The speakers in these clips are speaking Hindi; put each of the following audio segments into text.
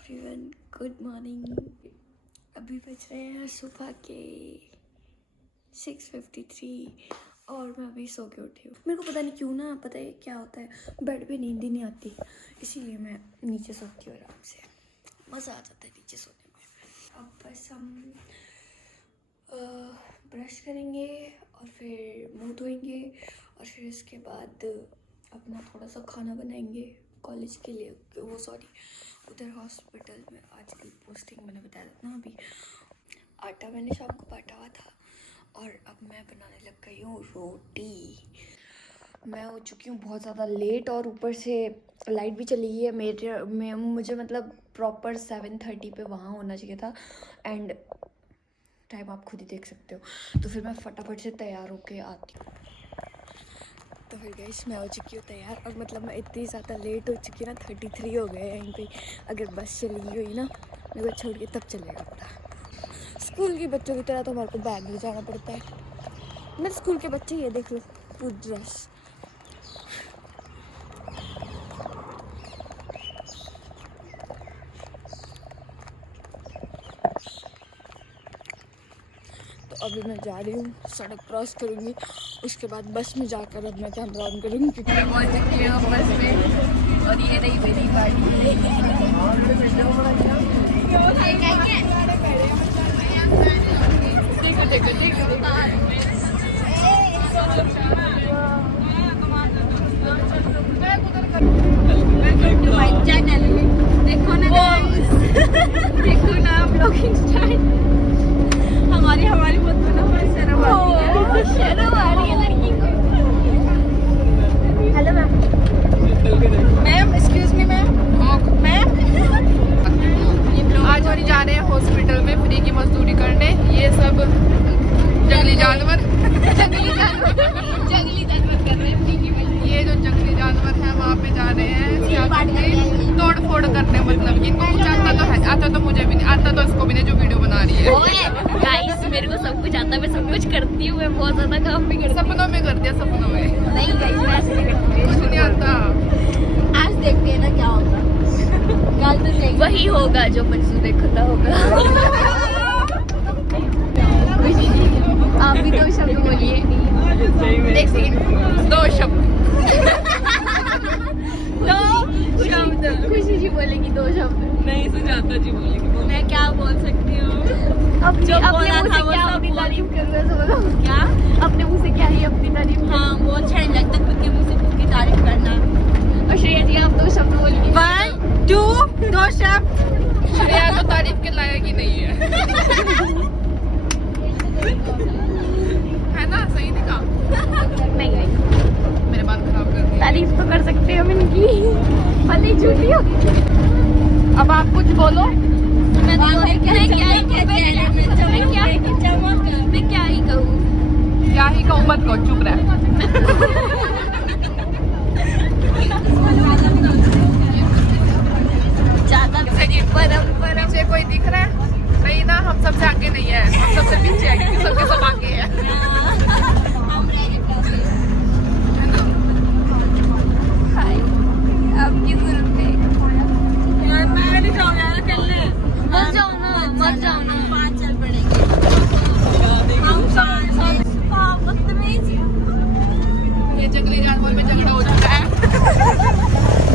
Everyone, good morning. अभी बज रहे हैं सुबह के 6:53 और मैं अभी सो के उठी हूँ। मेरे को पता नहीं क्यों ना, पता है क्या होता है, बेड पे नींद ही नहीं आती, इसीलिए मैं नीचे सोती हूँ आराम से। मज़ा आ जाता है नीचे सोने में। अब बस हम ब्रश करेंगे और फिर मुँह धोएंगे और फिर इसके बाद अपना थोड़ा सा खाना बनाएंगे कॉलेज के लिए। वो सॉरी, उधर हॉस्पिटल में आजकल पोस्टिंग मैंने बताया था ना। अभी आटा मैंने शाम को बांटा हुआ था और अब मैं बनाने लग गई हूँ रोटी। मैं हो चुकी हूँ बहुत ज़्यादा लेट और ऊपर से लाइट भी चली गई है। मुझे मतलब प्रॉपर 7:30 पे वहाँ होना चाहिए था एंड टाइम आप खुद ही देख सकते हो। तो फिर मैं फटाफट से तैयार होके आती हूँ। तो फिर गाइस मैं हो चुकी हूँ तैयार और मतलब मैं इतनी ज़्यादा लेट हो चुकी ना, 33 हो गए यहीं पे। अगर बस चली हुई ना मेरे को छोड़ के तब चलेगा पता। स्कूल के बच्चों की तरह तो हमारे को बैग ले जाना पड़ता है। मेरे स्कूल के बच्चे ये देख लो, पूरी ड्रेस। तो अभी मैं जा रही हूँ, सड़क क्रॉस करूँगी, उसके बाद बस में जाकर अब मैं कैमरा ऑन करूँगी क्योंकि मैं पहुँच चुकी हूँ बस में। और ये रही मेरी गाड़ी। देखो देखो देखो वेलकम टू माय चैनल। देखो ना गाइस, देखो ना ब्लॉगिंग स्टाइल। हमारी बहुत शर्म आ रही है लड़की को। Hello ma'am, excuse me ma'am. आज हम जा रहे हैं हॉस्पिटल में फ्री की मजदूरी करने। ये सब जंगली जानवर कर रहे हैं फ्री की मजदूरी। ये जो जंगली जानवर है वहाँ पे जा रहे हैं तोड़ फोड़ करने। मतलब इनको कुछ आता तो मुझे भी नहीं आता, तो इसको भी नहीं जो वीडियो बना रही है। गाइस मेरे को सब कुछ आता है, मैं सब कुछ करती हूँ, मैं बहुत ज्यादा काम भी करती हूँ। सपनों में कर दिया, सपनों में नहीं गाइस, मैं ऐसे नहीं करती, कुछ नहीं आता। आज देखते हैं ना क्या होगा। कल तो नहीं, वही होगा जो मंसूबे खुदा होगा। आप भी दो शब्द बोलिए। दो शब्द खुशी जी बोलेगी दो शब्द। नहीं, सुजाता जी बोलेगी। मैं क्या बोल सकती हूँ? अपने मुँह से क्या अपनी तारीफ करूँ? क्या अपने मुँह से क्या ही अपनी तारीफ? हाँ, वो अच्छा नहीं लगता खुद के मुँह से खुद की तारीफ करना। और श्रेया जी आप दो शब्द बोलिए। 1 2 दो शब्द। श्रेया तो तारीफ के लायक ही नहीं है। है ना, सही नहीं कहा? नहीं मेरे बाल खराब कर दिए। तारीफ तो कर सकते हो इनकी, पता झूठी हो। अब आप कुछ बोलो। मैं क्या ही कहूँ? क्या ही कहूँ, मत कहो, चुप रह। पीछे कोई दिख रहा है? नहीं ना, हम सबसे आगे नहीं है, हम सबसे पीछे है क्योंकि सबके सब आगे है। आपकी जरूरत है यार, मैं नहीं जाऊँ यार खेलने। मत जाओ ना, 5 चल पड़ेंगे हम 5। बदतमीज। ये जंगली जानवर में झगड़ा हो चुका है।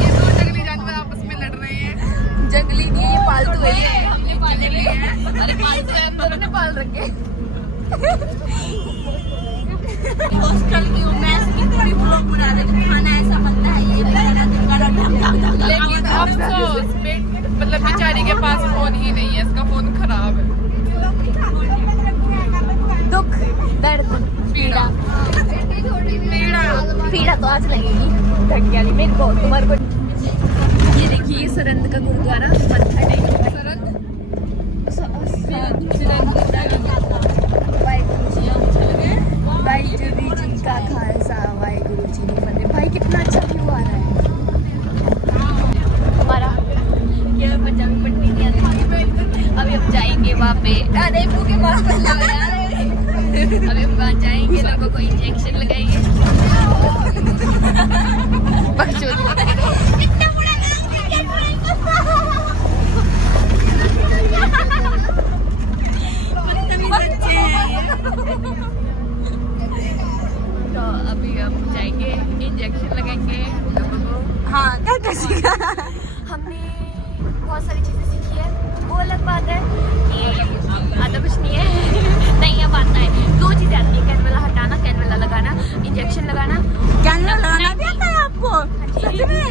ये दो जंगली जानवर आपस में लड़ रहे हैं। जंगली नहीं, ये पालतू है। हमने पाले हैं। अरे पालतू है, हम दोनों ने पाल रखे। हॉस्टल की मैस की पूरी ब्लॉग बना रहे, खाना ऐसा बनता है ये लेकिन अफसोस मतलब बेचारी के पास फोन ही नहीं है, इसका फोन खराब है। दुख, दर्द, पीड़ा तो आज लगेगी धक्के वाली मेरे को, तुम्हारे को। ये देखिए सरंद का गुरुद्वारा, मत्था टेक। वाहिगुरु जी का खालसा, वाहिगुरु जी की फतेह। भाई कितना अच्छा व्यू आ रहा है हमारा। ये पंजाबी पट्टी नहीं आती। अभी हम जाएंगे वहाँ पे, अरे मुँह के पास अभी हम वहाँ जाएंगे, लोगों को इंजेक्शन लगाएंगे। बहुत सारी चीज़ें सीखी है, वो अलग बात है कि आता कुछ नहीं है। नहीं अब आता है, 2 चीज़ें आती है, कैनवेला हटाना, कैनवेला लगाना, इंजेक्शन लगाना। कैनवेला लगाना भी आता है आपको? सच में?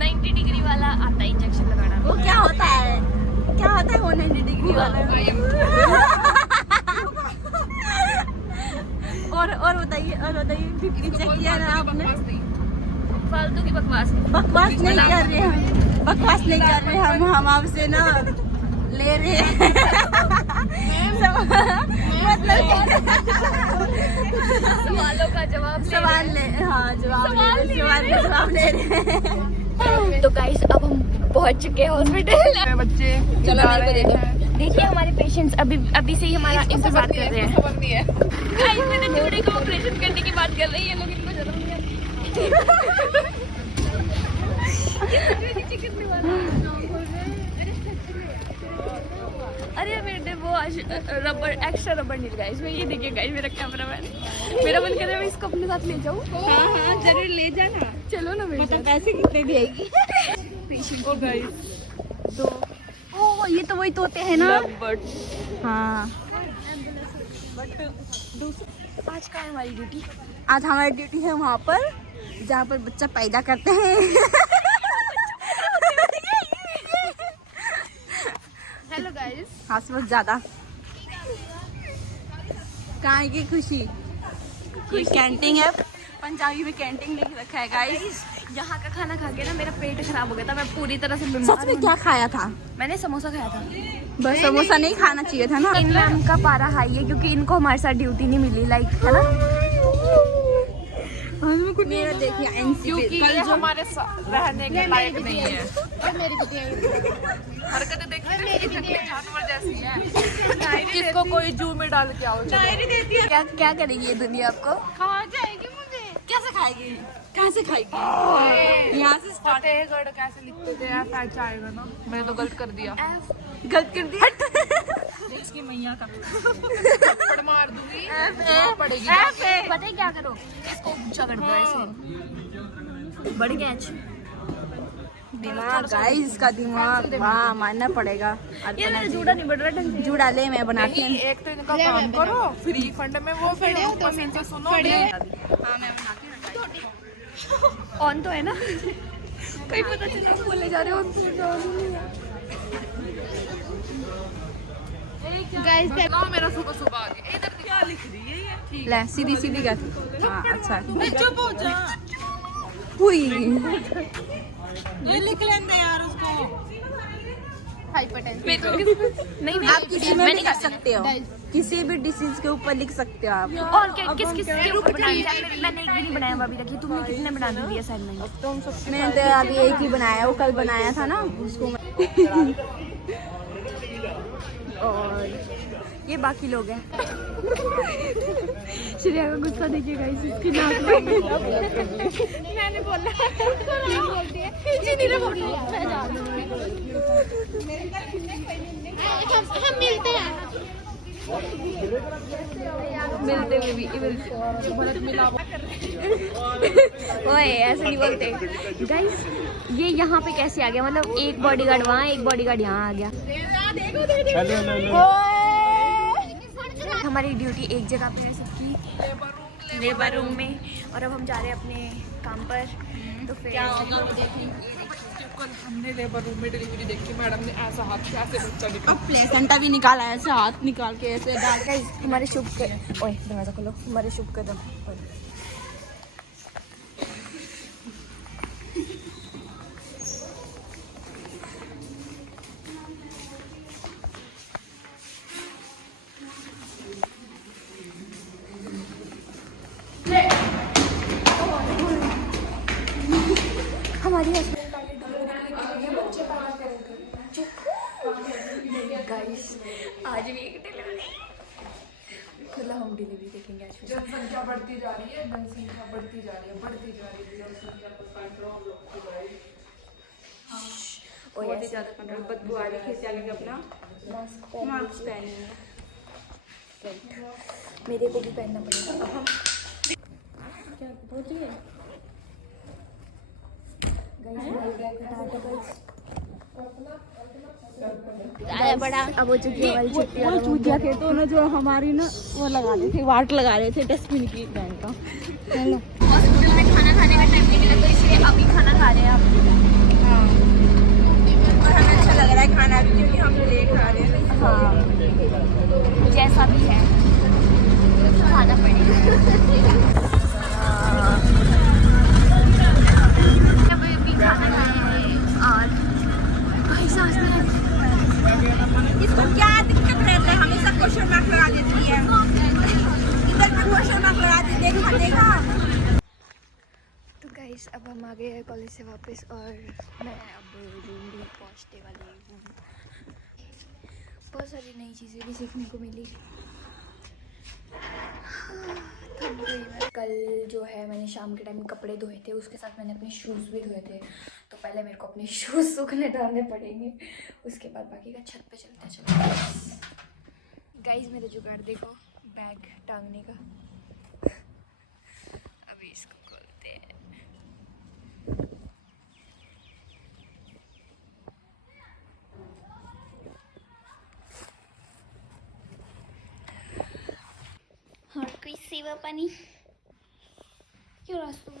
90 डिग्री वाला आता है इंजेक्शन लगाना। वो क्या होता है? क्या होता है वो 90 डिग्री वाला? और बताइए बीपी चेक किया ना आपने? फालतू की बकवास बकवास नहीं कर रहे हम आपसे ना ले रहे हैं। मतलब सवालों का जवाब सवाल ले, हाँ जवाब ले रहे हैं। तो गाइस अब हम पहुंच चुके हैं हॉस्पिटल। बच्चे चलो मेरे को दे दो। देखिए हमारे पेशेंट्स अभी से ही हमारा इंतजार कर रहे हैं। खबर नहीं है। गाइस मैंने जोड़े का ऑपरेशन करने की बात कर रही है, लोग इनको जरूर नहीं आती। अरे मेरे वो रबर एक्स्ट्रा रबर मिल गया इसमें। ये देखिए गाइस मेरा कैमरामैन, मेरा मन कर रहा है मैं इसको अपने साथ ले जाऊँ। हाँ जरूर ले जाना। चलो ना मेरे मतलब पैसे कितने देगी? ओ गाइस तो ओ ये तो वही तोते हैं ना? हाँ। आज का है हमारी ड्यूटी। आज हमारी ड्यूटी है वहाँ पर जहाँ पर बच्चा पैदा करते हैं। Hello guys. हंस मत ज्यादा। कहाँ की खुशी? ये कैंटीन है, पंजाबी में कैंटीन लिख रखा है गाइस। यहाँ का खाना खा के ना मेरा पेट खराब हो गया था, मैं पूरी तरह से बीमार सच में क्या खाया था? मैंने समोसा खाया था। बस समोसा नहीं खाना चाहिए था ना। इन मैम का पारा हाई है क्योंकि इनको हमारे साथ ड्यूटी नहीं मिली, लाइक है ना। मेरा देखिए क्योंकि ये हमारे रहने के लायक नहीं है। हरकतें देखते हैं जंगली जानवर जैसी है। किसको कोई जू में डाल के आओ। क्या करेगी ये दुनिया आपको? खा जाएगी मुझे। कैसे खाएगी? कहाँ से खाएगी? यहाँ से फतेहगढ़ कैसे लिखते थे? ऐसा आएगा ना। मैंने तो गलत कर दिया। गलत कर दिया। इसकी मैया का थप्पड़ मार दूंगी। पड़ेगी। पता है क्या करो, इसको ऊंचा कर दो ऐसे। बढ़ गया दिमाग गाइस, इसका दिमाग वाह मानना पड़ेगा। ये जूड़ा नहीं बढ़ रहा ढंग से। जूड़ा ले मैं बनाती हूँ। एक तो इनका काम करो फ्री फंड में, वो फिर ऊपर से इनसे सुनो। हाँ मैं बनाती हूँ। ऑन तो है ना? कहीं पता चला बोले जा रहे हो। गाइस देखो मेरा सुबह सुबह आ गया। इधर क्या लिख रही है ये? ठीक ले सीधी कर। हाँ अच्छा। चुप हो जा। हुई ये लिख लेंगे यार उसको। नहीं आप किसी में भी कर सकते हो, किसी भी डिसीज के ऊपर लिख सकते हो आप। और क्या किस के ऊपर बनाया? मैंने एक भी नहीं बनाया अभी तक। तुमने कितने बना दी असाइनमेंट? मैंने तो अभी एक ही बनाया, वो कल बनाया था ना उसको। और ये बाकी लोग हैं। श्रेया का गुस्सा देखिएगा इसकी नाक में। मैंने बोला बोलती है नहीं बोला। हम मिलते हैं। मिलते हुए भी ओए ऐसे नहीं बोलते गाइस। ये यहाँ पे कैसे आ गया? मतलब एक बॉडीगार्ड वहाँ, एक बॉडीगार्ड यहाँ आ गया। हमारी ड्यूटी एक जगह पे है सबकी, लेबर रूम में। और अब हम जा रहे हैं अपने काम पर। तो फिर क्या होगा कल हमने लेबर रूम में डिलीवरी देखी, मैडम ने ऐसा हाथ से ऐसे बच्चा निकाला। अब प्लेसेंटा भी निकाला, ऐसे हाथ निकाल के ऐसे डाल के। हमारे शुभ ओए दरवाजा खोलो। हमारे शुभ कदम पर हमारी गाइस आज भी एक डिलीवरी, खुला होम डिलीवरी देखेंगे आज। जनसंख्या बढ़ती जा रही है, जनसंख्या बढ़ती जा रही है, बढ़ती जा रही है जनसंख्या। बहुत ही ज़्यादा कंट्रोल, बदबू आ रही है। चलेंगे अपना मास्क पहनेंगे। मेरे को भी पहनना पड़ेगा। अब हम क्या पहुँचिए गाइस? बड़ा अब वो चूतिया के तो ना जो हमारी ना वो लगा रहे थे, वाट लगा रहे थे डस्टबिन की बैंक का। हेलो, हॉस्पिटल में खाना खाने का टाइम नहीं मिला तो इसलिए अभी खाना खा रहे हैं आप। हाँ, और हमें अच्छा लग रहा है खाना भी क्योंकि हम लेट खा रहे हैं। हाँ, जैसा भी है खाना पड़ेगा। खाना खाए और भाई सांस में इसको क्या दिक्कत रहता है, हमेशा क्वेश्चन मार्क लगा देती है, इधर पे क्वेश्चन मार्क लगा देती है, देखा। तो गाइस अब हम आ गए हैं कॉलेज से वापस और मैं अब रूम भी पहुंचने वाली हूँ। बहुत सारी नई चीज़ें भी सीखने को मिली। कल जो है मैंने शाम के टाइम कपड़े धोए थे, उसके साथ मैंने अपने शूज़ भी धोए थे, तो पहले मेरे को अपने शूज़ सूखने डालने पड़ेंगे, उसके बाद बाकी का छत पे चलते हैं। गाइस मेरा जुगाड़ देखो, बैग टांगने का। अभी इसको खोलते हैं। और कोई सेवा पानी क्यों रास्ता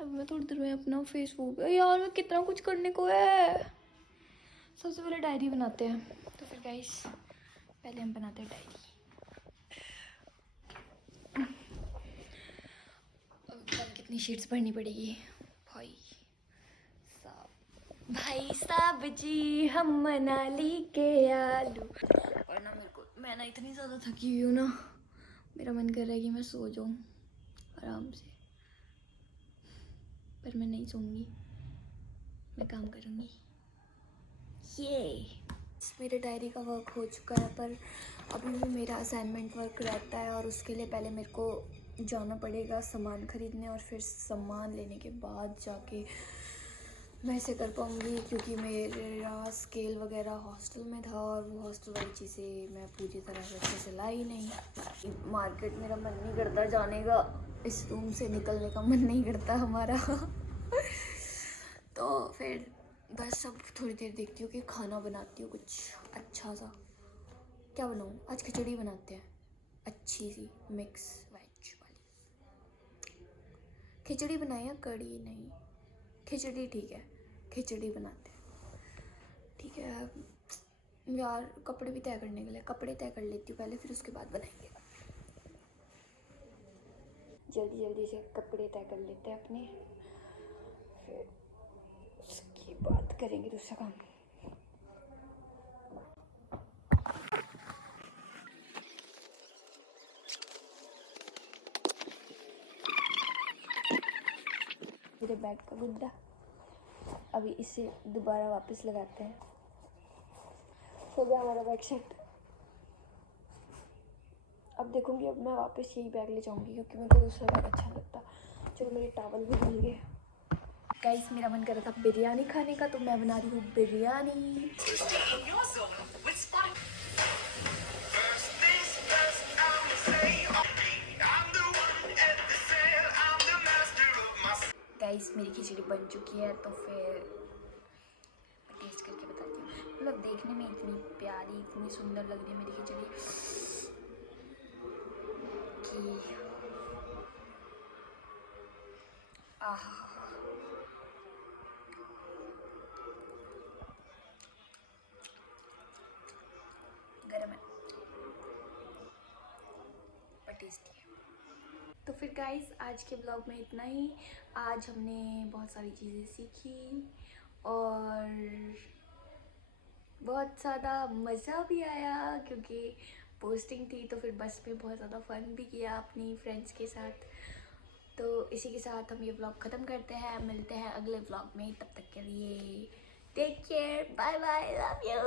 अब मैं थोड़ी देर में अपना फेसबुक यार मैं कितना कुछ करने को है। सबसे पहले डायरी बनाते हैं, तो फिर गाइस पहले हम बनाते हैं डायरी। अब कल कितनी शीट्स भरनी पड़ेगी भाई साहब जी, हम मनाली के आलू। और ना मेरे को मैं ना इतनी ज़्यादा थकी हुई हूँ ना, मेरा मन कर रहा है कि मैं सो जाऊँ आराम से, पर मैं नहीं सोऊंगी, मैं काम करूँगी। ये मेरे डायरी का वर्क हो चुका है, पर अभी भी मेरा असाइनमेंट वर्क रहता है और उसके लिए पहले मेरे को जाना पड़ेगा सामान ख़रीदने, और फिर सामान लेने के बाद जाके मैं इसे कर पाऊँगी, क्योंकि मेरा स्केल वगैरह हॉस्टल में था और वो हॉस्टल वाली चीज़ें मैं पूरी तरह से अच्छे से लाई नहीं। मार्केट मेरा मन नहीं करता जाने का, इस रूम से निकलने का मन नहीं करता हमारा। तो फिर बस अब थोड़ी देर देखती हूँ कि खाना बनाती हूँ कुछ अच्छा सा। क्या बनाऊँ? आज खिचड़ी बनाते हैं, अच्छी सी मिक्स वेज वाली। खिचड़ी बनाए या कड़ी? नहीं, खिचड़ी ठीक है, खिचड़ी बनाते हैं। ठीक है यार, कपड़े भी तय करने के लिए कपड़े तय कर लेती हूँ पहले, फिर उसके बाद बनाएंगे। जल्दी जल्दी से कपड़े तय कर लेते हैं अपने, फिर उसकी बात करेंगे दूसरा काम। मेरे बैग का गुड्डा, अभी इसे दोबारा वापस लगाते हैं। हो गया हमारा बैग सेट। अब देखूंगी, अब मैं वापस यही बैग ले जाऊंगी क्योंकि मेरे को दूसरा बैग अच्छा लगता। चलो मेरे टावल भी भूल गए। गाइस मेरा मन कर रहा था बिरयानी खाने का, तो मैं बना रही हूँ बिरयानी। गाइस मेरी खिचड़ी बन चुकी है, तो फिर टेस्ट करके बताती हूँ। मतलब देखने में इतनी प्यारी, इतनी सुंदर लग रही है मेरी खिचड़ी कि आहा। गरम है पर टेस्टी है। तो फिर गाइस आज के ब्लॉग में इतना ही। आज हमने बहुत सारी चीज़ें सीखी और बहुत ज़्यादा मज़ा भी आया, क्योंकि पोस्टिंग थी तो फिर बस में बहुत ज़्यादा फन भी किया अपनी फ्रेंड्स के साथ। तो इसी के साथ हम ये ब्लॉग ख़त्म करते हैं, मिलते हैं अगले ब्लॉग में। तब तक के लिए take care, bye bye, love you.